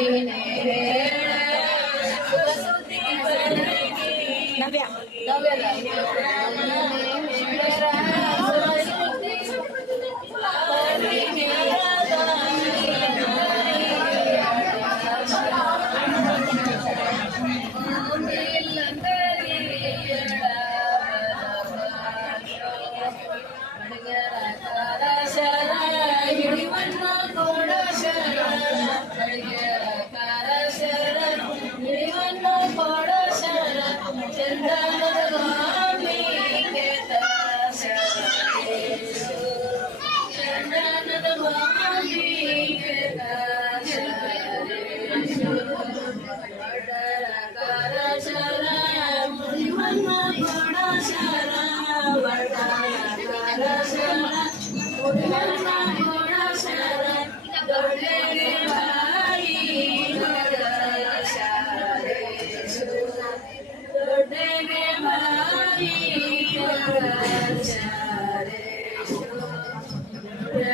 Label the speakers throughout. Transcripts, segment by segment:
Speaker 1: Amen. చెందా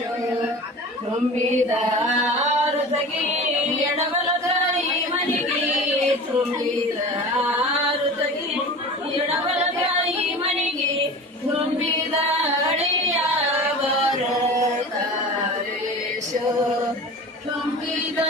Speaker 1: ಬಲಕಶೋ ತುಂಬಿದ ಹೃದಗಿ ಎಡಬಲಕ ಈ ಮನೆಗೆ. ತುಂಬಿದ ಹೃದಗಿ ಎಡಬಲಕ ಈ ಮನೆಗೆ. ತುಂಬಿದ